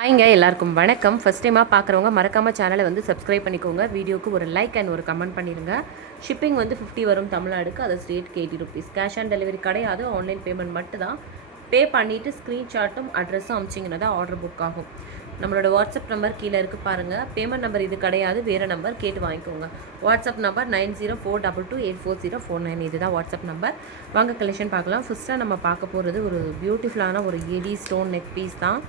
ஹாய்ங்க எல்லாருக்கும் வணக்கம். ஃபஸ்ட் டைமாக பார்க்குறவங்க மறக்காமல் சேனலை வந்து சப்ஸ்கிரைப் பண்ணிக்கோங்க. வீடியோக்கு ஒரு லைக் அண்ட் ஒரு கமெண்ட் பண்ணிடுங்க. ஷிப்பிங் வந்து 50 வரும் தமிழ்நாடுக்கு. அது ஸ்டேட் ₹80. கேஷ் ஆன் டெலிவரி கிடையாது, ஆன்லைன் பேமெண்ட் மட்டும் தான். பே பண்ணிவிட்டு ஸ்க்ரீன்ஷாட்டும் அட்ரஸும் அமிச்சிங்கன்னா தான் ஆர்டர் புக் ஆகும். நம்மளோட வாட்ஸ்அப் நம்பர் கீழே இருக்குது பாருங்கள். பேமெண்ட் நம்பர் இது கிடையாது, வேறு நம்பர் கேட்டு வாங்கிக்கோங்க. WhatsApp number 9042228409. இதுதான் வாட்ஸ்அப் நம்பர். வாங்க கலெக்ஷன் பார்க்கலாம். ஃபஸ்ட்டாக நம்ம பார்க்க போகிறது ஒரு பியூட்டிஃபுல்லான ஒரு ஏடி ஸ்டோன் நெக் பீஸ் தான்.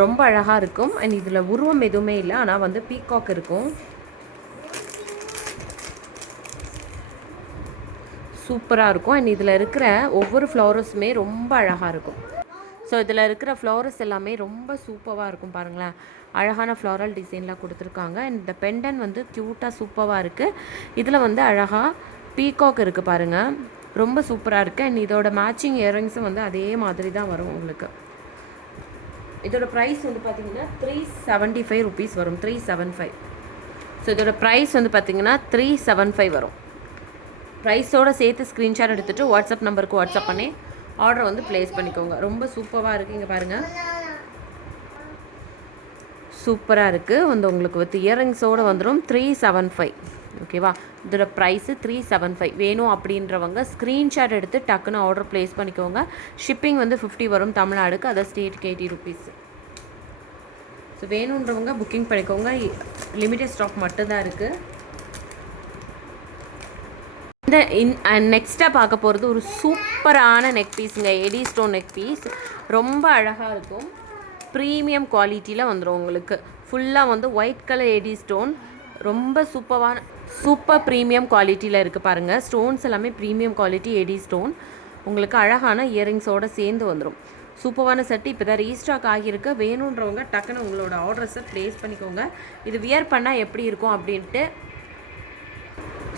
ரொம்ப அழகாக இருக்கும். அண்ட் இதில் உருவம் எதுவுமே இல்லை, ஆனால் வந்து பீகாக் இருக்கும். சூப்பராக இருக்கும். அண்ட் இதில் இருக்கிற ஒவ்வொரு ஃப்ளவர்ஸுமே ரொம்ப அழகாக இருக்கும். ஸோ இதில் இருக்கிற ஃப்ளவர்ஸ் எல்லாமே ரொம்ப சூப்பராக இருக்கும். பாருங்களேன், அழகான ஃப்ளாரல் டிசைன்லாம் கொடுத்துருக்காங்க. அண்ட் இந்த பெண்டன் வந்து க்யூட்டாக சூப்பராக இருக்குது. இதில் வந்து அழகாக பீகாக் இருக்குது பாருங்கள், ரொம்ப சூப்பராக இருக்குது. அண்ட் இதோட மேட்சிங் இயரிங்ஸும் வந்து அதே மாதிரி தான் வரும் உங்களுக்கு. இதோட ப்ரைஸ் வந்து பார்த்தீங்கன்னா ₹375 வரும். 375. ஸோ இதோட ப்ரைஸ் வந்து பார்த்தீங்கன்னா 375 வரும். ப்ரைஸோடு சேர்த்து ஸ்க்ரீன்ஷாட் எடுத்துகிட்டு வாட்ஸ்அப் நம்பருக்கு வாட்ஸ்அப் பண்ணி ஆர்டர் வந்து ப்ளேஸ் பண்ணிக்கோங்க. ரொம்ப சூப்பராக இருக்குது. இங்கே பாருங்கள், சூப்பராக இருக்குது. வந்து உங்களுக்கு வித் இயரிங்ஸோடு வந்துடும். 375. ஓகேவா? இதோட ப்ரைஸு 375. வேணும் அப்படின்றவங்க ஸ்க்ரீன்ஷாட் எடுத்து டக்குன்னு ஆர்டர் ப்ளேஸ் பண்ணிக்கோங்க. ஷிப்பிங் வந்து 50 வரும் தமிழ்நாடுக்கு. அதை ஸ்டேட்டுக்கு ₹80. ஸோ வேணுன்றவங்க புக்கிங் பண்ணிக்கோங்க. லிமிட்டட் ஸ்டாக் மட்டும்தான் இருக்குது. இந்த நெக்ஸ்ட்டாக பார்க்க போகிறது ஒரு சூப்பரான நெக் பீஸுங்க. எடி ஸ்டோன் நெக் பீஸ் ரொம்ப அழகாக இருக்கும். ப்ரீமியம் குவாலிட்டியில் வந்துடும் உங்களுக்கு. ஃபுல்லாக வந்து ஒயிட் கலர் எடி ஸ்டோன், ரொம்ப சூப்பர் ப்ரீமியம் குவாலிட்டியில் இருக்குது பாருங்கள். ஸ்டோன்ஸ் எல்லாமே ப்ரீமியம் குவாலிட்டி எடி ஸ்டோன். உங்களுக்கு அழகான இயரிங்ஸோடு சேர்ந்து வந்துடும். சூப்பரான செட்டு இப்போ தான் ரீஸ்டாக் ஆகியிருக்கு. வேணுன்றவங்க டக்குன்னு உங்களோட ஆர்டர்ஸை ப்ளேஸ் பண்ணிக்கோங்க. இது வியர் பண்ணால் எப்படி இருக்கும் அப்படின்ட்டு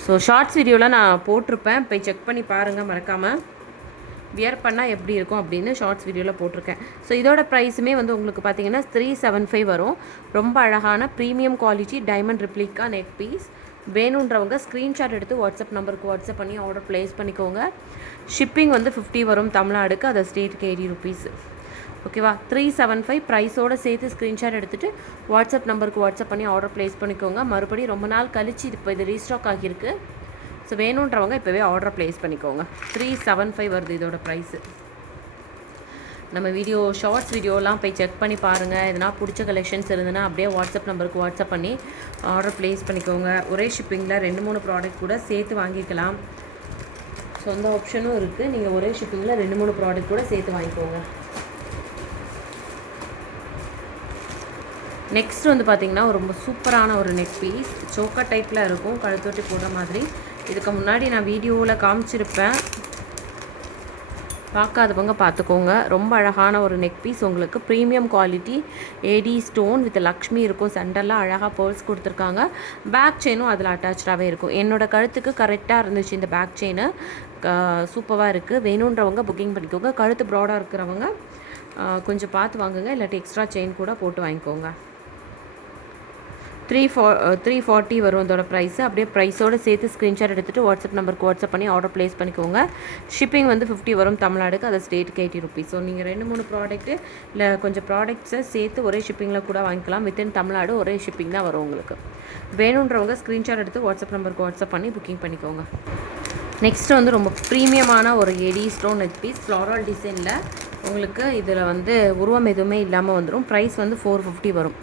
ஸோ ஷார்ட்ஸ் வீடியோவில் நான் போட்டிருப்பேன், போய் செக் பண்ணி பாருங்கள் மறக்காமல். வியர் பண்ணால் எப்படி இருக்கும் அப்படின்னு ஷார்ட்ஸ் வீடியோவில் போட்டிருக்கேன். ஸோ இதோட ப்ரைஸுமே வந்து உங்களுக்கு பார்த்தீங்கன்னா 375 வரும். ரொம்ப அழகான premium quality diamond replica neck piece. வேணுன்றவங்க ஸ்க்ரீன்ஷாட் எடுத்து வாட்ஸ்அப் நம்பருக்கு வாட்ஸ்அப் பண்ணி ஆர்டர் ப்ளேஸ் பண்ணிக்கோங்க. ஷிப்பிங் வந்து 50 வரும் தமிழ்நாடுக்கு. அது ஸ்டேட்டுக்கு ₹80. ஓகேவா? 375 ப்ரைஸோடு சேர்த்து ஸ்க்ரீன்ஷாட் எடுத்துகிட்டு வாட்ஸ்அப் நம்பருக்கு வாட்ஸ்அப் பண்ணி ஆர்டர் ப்ளேஸ் பண்ணிக்கோங்க. மறுபடியும் ரொம்ப நாள் கழிச்சு இப்போ இது ரீஸ்டாக் ஆகியிருக்கு. ஸோ வேணுன்றவங்க இப்போவே ஆர்டர் ப்ளேஸ் பண்ணிக்கோங்க. 375 வருது இதோட ப்ரைஸு. நம்ம வீடியோ ஷார்ட்ஸ் வீடியோலாம் போய் செக் பண்ணி பாருங்கள். எதனா பிடிச்ச கலெக்ஷன்ஸ் இருந்ததுன்னா அப்படியே வாட்ஸ்அப் நம்பருக்கு வாட்ஸ்அப் பண்ணி ஆர்டர் ப்ளேஸ் பண்ணிக்கோங்க. ஒரே ஷிப்பிங்கில் 2-3 ப்ராடக்ட் கூட சேர்த்து வாங்கிக்கலாம். ஸோ அந்த ஆப்ஷனும் இருக்குது. நீங்கள் ஒரே ஷிப்பிங்கில் 2-3 ப்ராடக்ட் கூட சேர்த்து வாங்கிக்கோங்க. நெக்ஸ்ட் வந்து பார்த்திங்கன்னா ரொம்ப சூப்பரான ஒரு நெக் பீஸ். சோக்கர் டைப்பில் இருக்கும், கழுத்தொட்டி போடுற மாதிரி. இதுக்கு முன்னாடி நான் வீடியோவில் காமிச்சிருப்பேன், பார்க்காதவங்க பார்த்துக்கோங்க. ரொம்ப அழகான ஒரு நெக் பீஸ். உங்களுக்கு premium quality AD stone with Lakshmi இருக்கும். சென்டரில் அழகாக பேர்ல்ஸ் கொடுத்துருக்காங்க. பேக் செயினும் அதில் அட்டாச்சாகவே இருக்கும். என்னோடய கழுத்துக்கு கரெக்டாக இருந்துச்சு இந்த பேக் செயினு. சூப்பராக இருக்குது. வேணுன்றவங்க புக்கிங் பண்ணிக்கோங்க. கழுத்து ப்ராடாக இருக்கிறவங்க கொஞ்சம் பார்த்து வாங்குங்க, இல்லாட்டி எக்ஸ்ட்ரா செயின் கூட போட்டு வாங்கிக்கோங்க. 340 வரும் இதோட ப்ரைஸு. அப்படியே ப்ரைஸோடு சேர்த்து ஸ்க்ரீன்ஷாட் எடுத்துகிட்டு வாட்ஸ்அப் நம்பருக்கு வாட்ஸ்அப் பண்ணி ஆர்டர் ப்ளேஸ் பண்ணிக்கோங்க. ஷிப்பிங் வந்து 50 வரும் தமிழ்நாடுக்கு. அது ஸ்டேட்டுக்கு ₹80. ஸோ நீங்கள் 2-3 ப்ராடக்ட்டு இல்லை கொஞ்சம் ப்ராடக்ட்ஸை சேர்த்து ஒரே ஷிப்பிங்கில் கூட வாங்கிக்கலாம். வித்தின் தமிழ்நாடு ஒரே ஷிப்பிங் தான் வரும் உங்களுக்கு. வேணுன்றவங்க ஸ்க்ரீன்ஷாட் எடுத்து வாட்ஸ்அப் நம்பருக்கு வாட்ஸ்அப் பண்ணி புக்கிங் பண்ணிக்கோங்க. நெக்ஸ்ட் வந்து ரொம்ப ப்ரீமியமான ஒரு AD stone neck piece floral டிசைனில் உங்களுக்கு. இதில் வந்து உருவம் எதுவுமே இல்லாமல் வந்துடும். ப்ரைஸ் வந்து 450 வரும்.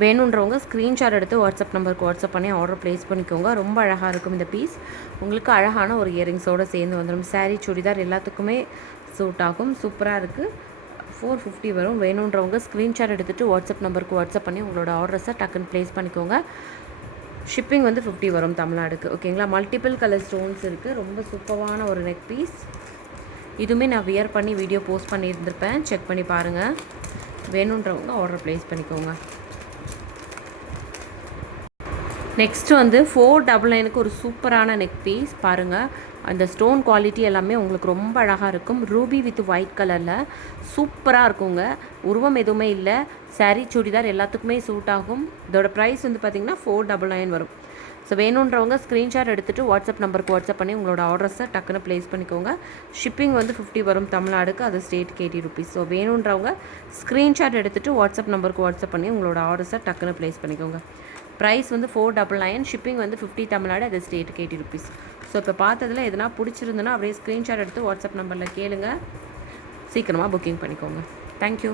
வேணுன்றவங்க ஸ்க்ரீன்ஷாட் எடுத்து வாட்ஸ்அப் நம்பருக்கு வாட்ஸ்அப் பண்ணி ஆர்டர் ப்ளேஸ் பண்ணிக்கோங்க. ரொம்ப அழகாக இருக்கும் இந்த பீஸ். உங்களுக்கு அழகான ஒரு இயரிங்ஸோடு சேர்ந்து வந்துடும். சாரீ, சுடிதார் எல்லாத்துக்குமே சூட் ஆகும். சூப்பராக இருக்குது. 450 வரும். வேணுன்றவங்க ஸ்க்ரீன்ஷாட் எடுத்துகிட்டு வாட்ஸ்அப் நம்பருக்கு வாட்ஸ்அப் பண்ணி உங்களோட ஆர்டர்ஸை டக்குன்னு ப்ளேஸ் பண்ணிக்கோங்க. ஷிப்பிங் வந்து 50 வரும் தமிழ்நாடுக்கு. ஓகேங்களா? மல்டிபிள் கலர் ஸ்டோன்ஸ் இருக்குது. ரொம்ப சூப்பரான ஒரு நெக் பீஸ். இதுவுமே நான் வியர் பண்ணி வீடியோ போஸ்ட் பண்ணியிருந்திருப்பேன், செக் பண்ணி பாருங்கள். வேணுன்றவங்க ஆர்டர் ப்ளேஸ் பண்ணிக்கோங்க. நெக்ஸ்ட் வந்து 499க்கு ஒரு சூப்பரான நெக் பீஸ் பாருங்கள். அந்த ஸ்டோன் குவாலிட்டி எல்லாமே உங்களுக்கு ரொம்ப அழகாக இருக்கும். ரூபி வித் ஒயிட் கலரில் சூப்பராக இருக்குங்க. உருவம் எதுவுமே இல்லை. சாரீ, சுடிதார் எல்லாத்துக்குமே சூட் ஆகும். இதோட ப்ரைஸ் வந்து பார்த்திங்கன்னா 499 வரும். ஸோ வேணுன்றவங்க ஸ்க்ரீன்ஷாட் எடுத்துகிட்டு வாட்ஸ்அப் நம்பருக்கு வாட்ஸ்அப் பண்ணி உங்களோட ஆர்டர்ஸை டக்குன்னு ப்ளேஸ் பண்ணிக்கோங்க. ஷிப்பிங் வந்து 50 வரும் தமிழ்நாடுக்கு, அது ஸ்டேட்டுக்கு 80 ருபீஸ். ஸோ வேணுன்றவங்க ஸ்க்ரீன்ஷாட் எடுத்துகிட்டு வாட்ஸ்அப் நம்பருக்கு வாட்ஸ்அப் பண்ணி உங்களோட ஆர்டர்ஸை டக்குன்னு ப்ளேஸ் பண்ணிக்கோங்க. ப்ரைஸ் வந்து 499, ஷிப்பிங் வந்து 50 தமிழ்நாடு, அது ஸ்டேட்டுக்கு 80 ருபீஸ். ஸோ இப்போ பார்த்ததில் எதனா பிடிச்சிருந்துன்னா அப்படியே ஸ்க்ரீன்ஷாட் எடுத்து வாட்ஸ்அப் நம்பரில் கேளுங்க, சீக்கிரமாக புக்கிங் பண்ணிக்கோங்க. தேங்க்யூ.